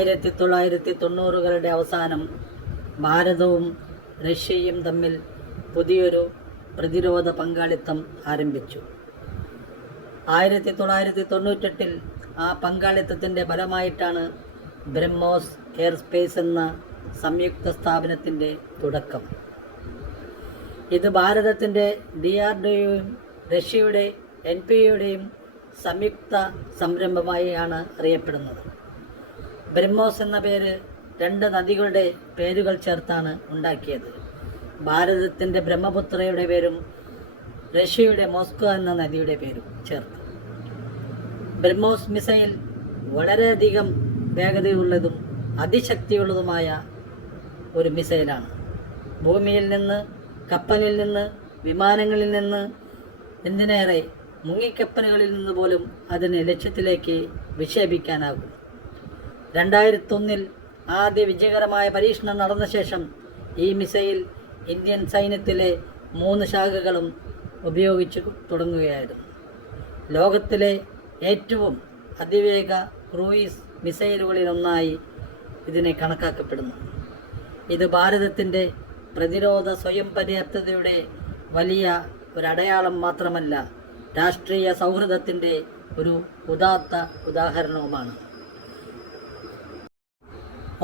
1990കളുടെ അവസാനം ഭാരതവും റഷ്യയും തമ്മിൽ പുതിയൊരു പ്രതിരോധ പങ്കാളിത്തം ആരംഭിച്ചു. 1998 ആ പങ്കാളിത്തത്തിൻ്റെ ഫലമായിട്ടാണ് ബ്രഹ്മോസ് എയർസ്പേസ് എന്ന സംയുക്ത സ്ഥാപനത്തിൻ്റെ തുടക്കം. ഇത് ഭാരതത്തിൻ്റെ DRDOയും റഷ്യയുടെ NPOയുടെയും സംയുക്ത സംരംഭമായാണ് അറിയപ്പെടുന്നത്. ബ്രഹ്മോസ് എന്ന പേര് 2 നദികളുടെ പേരുകൾ ചേർത്താണ് ഉണ്ടാക്കിയത്. ഭാരതത്തിൻ്റെ ബ്രഹ്മപുത്രയുടെ പേരും റഷ്യയുടെ മോസ്കോ എന്ന നദിയുടെ പേരും ചേർത്ത്. ബ്രഹ്മോസ് മിസൈൽ വളരെയധികം വേഗതയുള്ളതും അതിശക്തിയുള്ളതുമായ ഒരു മിസൈലാണ്. ഭൂമിയിൽ നിന്ന്, കപ്പലിൽ നിന്ന്, വിമാനങ്ങളിൽ നിന്ന്, എന്തിനേറെ മുങ്ങിക്കപ്പലുകളിൽ നിന്ന് പോലും അതിന് ലക്ഷ്യത്തിലേക്ക് വിക്ഷേപിക്കാനാകും. 2001 ആദ്യ വിജയകരമായ പരീക്ഷണം നടന്ന ശേഷം ഈ മിസൈൽ ഇന്ത്യൻ സൈന്യത്തിലെ 3 ശാഖകളും ഉപയോഗിച്ച് തുടങ്ങുകയായിരുന്നു. ലോകത്തിലെ ഏറ്റവും അതിവേഗ ക്രൂയിസ് മിസൈലുകളിലൊന്നായി ഇതിനെ കണക്കാക്കപ്പെടുന്നു. ഇത് ഭാരതത്തിൻ്റെ പ്രതിരോധ സ്വയം പര്യാപ്തതയുടെ വലിയ ഒരടയാളം മാത്രമല്ല, രാഷ്ട്രീയ സൗഹൃദത്തിൻ്റെ ഒരു ഉദാത്ത ഉദാഹരണവുമാണ്.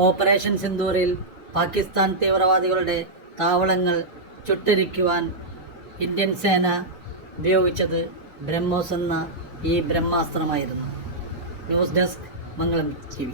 ഓപ്പറേഷൻ സിന്ദൂറിൽ പാകിസ്ഥാൻ തീവ്രവാദികളുടെ താവളങ്ങൾ ചുട്ടരിക്കുവാൻ ഇന്ത്യൻ സേന ഉപയോഗിച്ചത് ബ്രഹ്മോസ് എന്ന ഈ ബ്രഹ്മാസ്ത്രമായിരുന്നു. ന്യൂസ് ഡെസ്ക്, മംഗളം TV.